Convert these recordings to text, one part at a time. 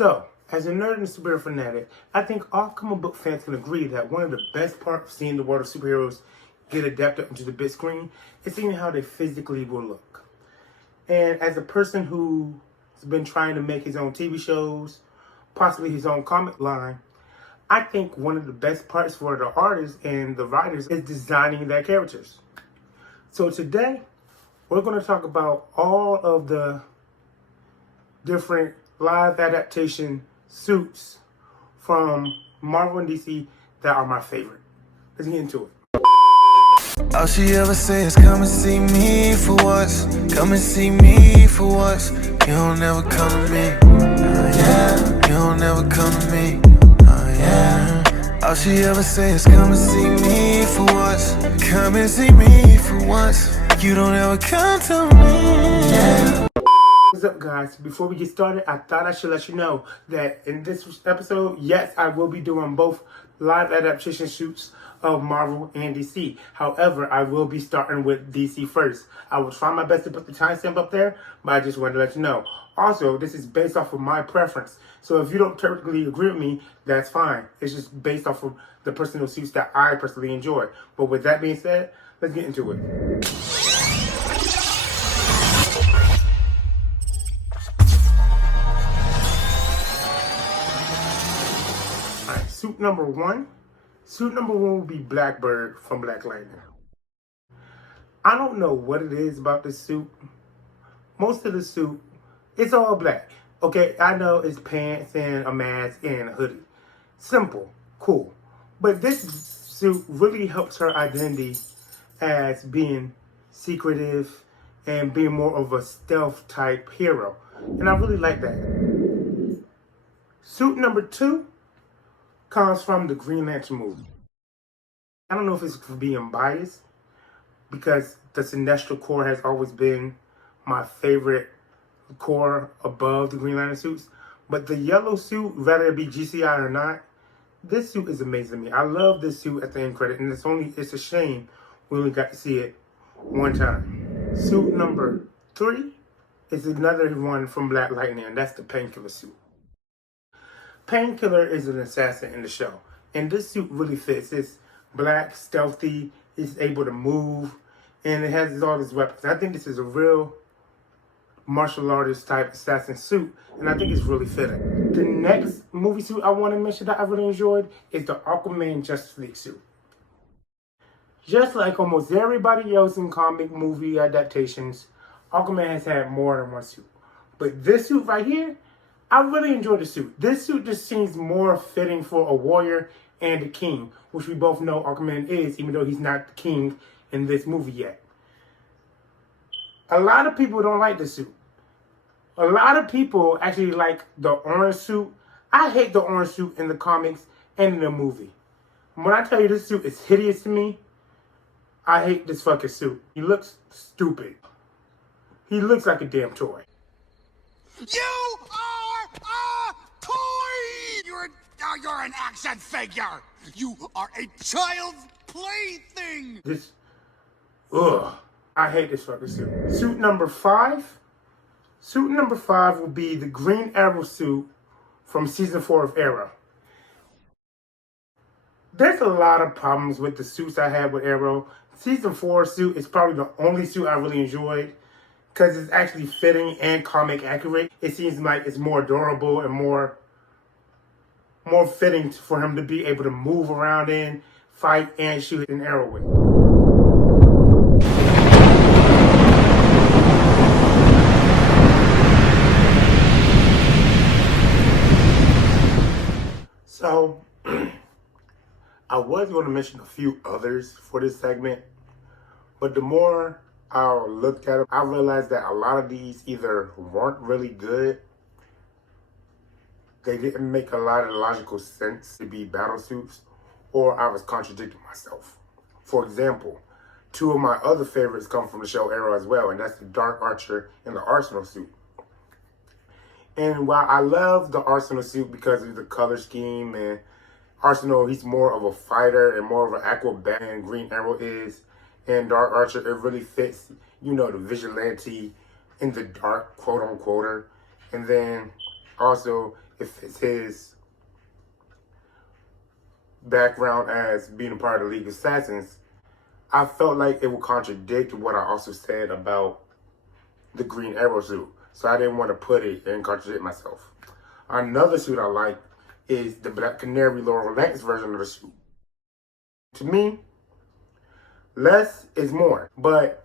So, as a nerd and superhero fanatic, I think all comic book fans can agree that one of the best parts of seeing the world of superheroes get adapted onto the big screen is seeing how they physically will look. And as a person who's been trying to make his own TV shows, possibly his own comic line, I think one of the best parts for the artists and the writers is designing their characters. So today, we're going to talk about all of the different live adaptation suits from Marvel and DC that are my favorite. Let's get into it. All she ever says, come and see me for once. Come and see me for once. You don't ever come to me. Yeah. You don't ever come to me. Yeah. All she ever says, come and see me for once. Come and see me for once. You don't ever come to me. Yeah. What's up, guys? Before we get started, I thought I should let you know that in this episode, yes, I will be doing both live adaptation shoots of Marvel and DC. However, I will be starting with DC first. I will try my best to put the timestamp up there, but I just wanted to let you know. Also, this is based off of my preference. So if you don't technically agree with me, that's fine. It's just based off of the personal suits that I personally enjoy. But with that being said, let's get into it. Suit number one. Suit number one will be Blackbird from Black Lightning. I don't know what it is about this suit. Most of the suit, it's all black. Okay, I know it's pants and a mask and a hoodie. Simple, cool. But this suit really helps her identity as being secretive and being more of a stealth type hero. And I really like that. Suit number two comes from the Green Lantern movie. I don't know if it's for being biased, because the Sinestro Corps has always been my favorite corps above the Green Lantern suits. But the yellow suit, whether it be GCI or not, this suit is amazing to me. I love this suit at the end credit, and it's a shame we only got to see it one time. Suit number three is another one from Black Lightning, and that's the Painkiller suit. Painkiller is an assassin in the show, and this suit really fits. It's black, stealthy, it's able to move, and it has all these weapons. I think this is a real martial artist type assassin suit, and I think it's really fitting. The next movie suit I want to mention that I really enjoyed is the Aquaman Justice League suit. Just like almost everybody else in comic movie adaptations, Aquaman has had more than one suit. But this suit right here, I really enjoy the suit. This suit just seems more fitting for a warrior and a king, which we both know Aquaman is, even though he's not the king in this movie yet. A lot of people don't like this suit. A lot of people actually like the orange suit. I hate the orange suit in the comics and in the movie. When I tell you this suit is hideous to me, I hate this fucking suit. He looks stupid. He looks like a damn toy. You are a toy! You're an action figure! You are a child's plaything! I hate this fucking suit. Suit number five. Suit number five will be the Green Arrow suit from season 4 of Arrow. There's a lot of problems with the suits I had with Arrow. Season 4 suit is probably the only suit I really enjoyed, because it's actually fitting and comic accurate. It seems like it's more durable and more fitting for him to be able to move around in, fight, and shoot an arrow with. So, I was going to mention a few others for this segment, but the more I looked at them, I realized that a lot of these either weren't really good, they didn't make a lot of logical sense to be battle suits, or I was contradicting myself. For example, two of my other favorites come from the show Arrow as well, and that's the Dark Archer and the Arsenal suit. And while I love the Arsenal suit because of the color scheme, and Arsenal, he's more of a fighter and more of an acrobat than Green Arrow is, and Dark Archer, it really fits, the vigilante in the dark, quote unquote. And then also, if it's his background as being a part of the League of Assassins, I felt like it would contradict what I also said about the Green Arrow suit. So I didn't want to put it and contradict myself. Another suit I like is the Black Canary Laurel Lance version of the suit. To me, less is more. But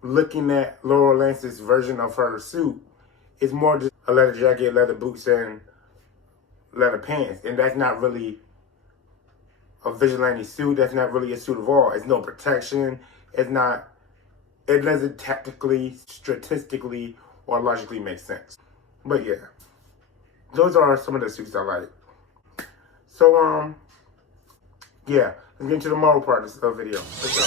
looking at Laurel Lance's version of her suit, it's more just a leather jacket, leather boots, and leather pants. And that's not really a vigilante suit. That's not really a suit at all. It's no protection. It doesn't tactically, statistically, or logically make sense. But yeah, those are some of the suits I like. So, yeah, let's get into the moral part of this video. Let's go.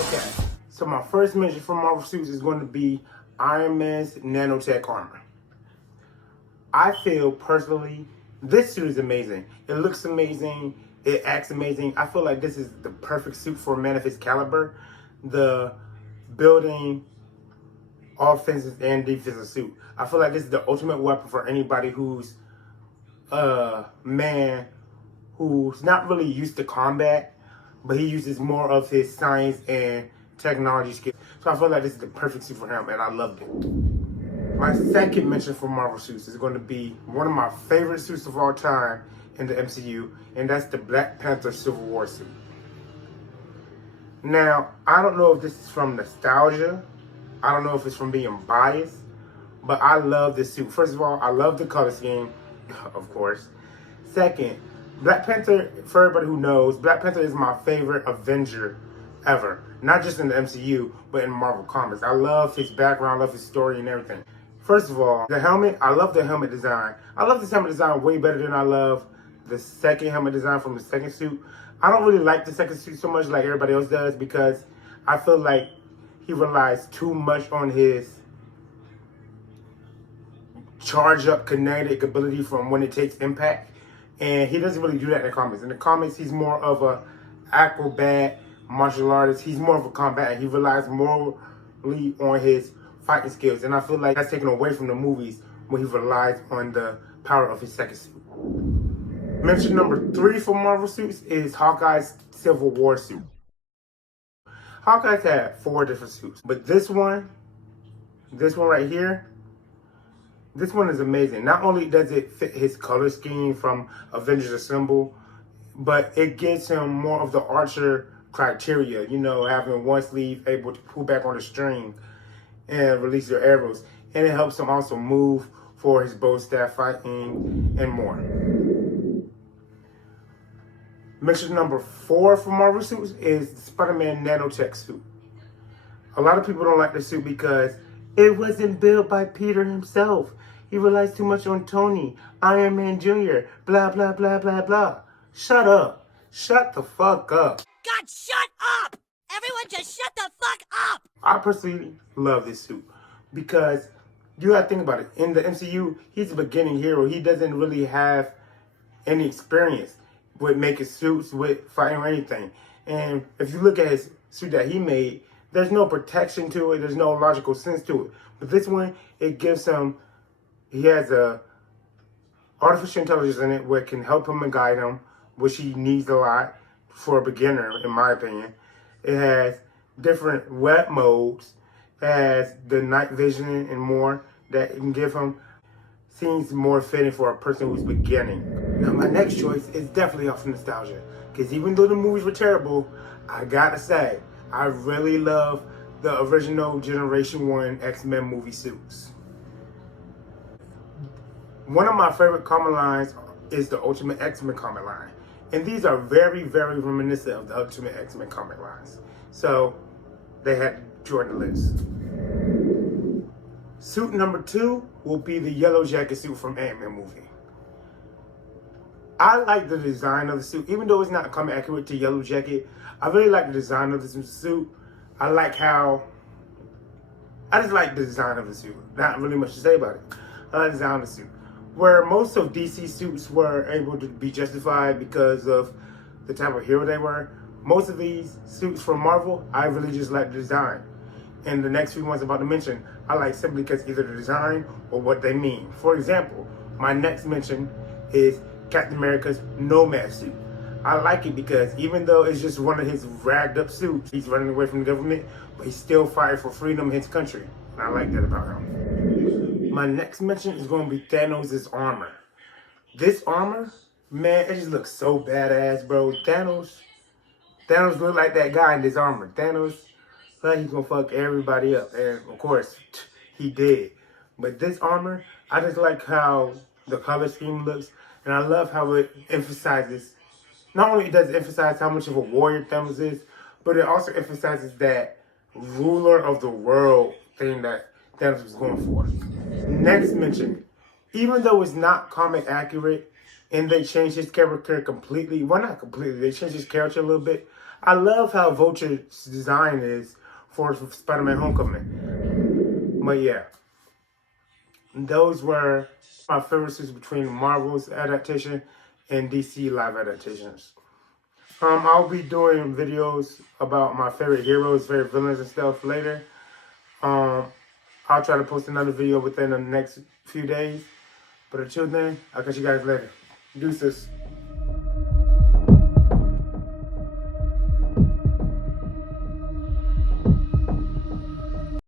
Okay, so my first mention for Marvel suits is going to be Iron Man's nanotech armor. I feel personally, this suit is amazing. It looks amazing. It acts amazing. I feel like this is the perfect suit for a man of his caliber. The building offensive and defensive suit. I feel like this is the ultimate weapon for anybody who's a man who's not really used to combat, but he uses more of his science and technology skills. So I feel like this is the perfect suit for him, and I loved it. My second mention for Marvel suits is going to be one of my favorite suits of all time in the MCU, and that's the Black Panther Civil War suit. Now, I don't know if this is from nostalgia. I don't know if it's from being biased, but I love this suit. First of all, I love the color scheme, of course. Second, Black Panther, for everybody who knows, Black Panther is my favorite Avenger ever. Not just in the MCU, but in Marvel Comics. I love his background, I love his story and everything. First of all, the helmet, I love the helmet design. I love this helmet design way better than I love the second helmet design from the second suit. I don't really like the second suit so much like everybody else does because I feel like he relies too much on his charge up kinetic ability from when it takes impact. And he doesn't really do that in the comics. In the comics, he's more of a acrobat, martial artist. He's more of a combatant. He relies more on his fighting skills. And I feel like that's taken away from the movies when he relies on the power of his second suit. Mention number 3 for Marvel suits is Hawkeye's Civil War suit. Hawkeye's had 4 different suits, but this one right here, this one is amazing. Not only does it fit his color scheme from Avengers Assemble, but it gives him more of the Archer criteria, you know, having one sleeve able to pull back on the string and release your arrows. And it helps him also move for his bow staff fighting and more. Mention number 4 for Marvel suits is the Spider-Man nanotech suit. A lot of people don't like the suit because it wasn't built by Peter himself. He relies too much on Tony, Iron Man Jr., blah, blah, blah, blah, blah. Shut up. Shut the fuck up. God, shut up! Everyone just shut the fuck up! I personally love this suit because you gotta think about it. In the MCU, he's a beginning hero. He doesn't really have any experience with making suits, with fighting or anything. And if you look at his suit that he made, there's no protection to it. There's no logical sense to it. But this one, it gives him, he has a artificial intelligence in it where it can help him and guide him, which he needs a lot for a beginner, in my opinion. It has different web modes. It has the night vision and more that it can give him. Seems more fitting for a person who's beginning. Now, my next choice is definitely off nostalgia. Because even though the movies were terrible, I gotta say, I really love the original Generation 1 X-Men movie suits. One of my favorite comic lines is the Ultimate X-Men comic line. And these are very, very reminiscent of the Ultimate X-Men comic lines. So, they had to join the list. Suit number 2 will be the Yellow Jacket suit from Ant-Man movie. I like the design of the suit, even though it's not comic accurate to Yellow Jacket. I really like the design of this suit. I just like the design of the suit. Not really much to say about it. I like the design of the suit. Where most of DC suits were able to be justified because of the type of hero they were, Most of these suits from Marvel, I really just like the design. And the next few ones I'm about to mention, I like simply because either the design or what they mean. For example, my next mention is Captain America's Nomad suit. I like it because even though it's just one of his ragged up suits, he's running away from the government, but he's still fighting for freedom in his country. And I like that about him. My next mention is going to be Thanos' armor. This armor, man, it just looks so badass, bro. Thanos look like that guy in this armor. Thanos, like he's gonna fuck everybody up. And of course, he did. But this armor, I just like how the color scheme looks. And I love how it emphasizes, not only does it emphasize how much of a warrior Thanos is, but it also emphasizes that ruler of the world thing that Thanos was going for. Next mention, even though it's not comic accurate and they changed his character completely, well, not completely, they changed his character a little bit. I love how Vulture's design is for Spider-Man Homecoming. But yeah, those were my favorite suits between Marvel's adaptation and DC live adaptations. I'll be doing videos about my favorite heroes, favorite villains and stuff later. I'll try to post another video within the next few days. But until then, I'll catch you guys later. Deuces.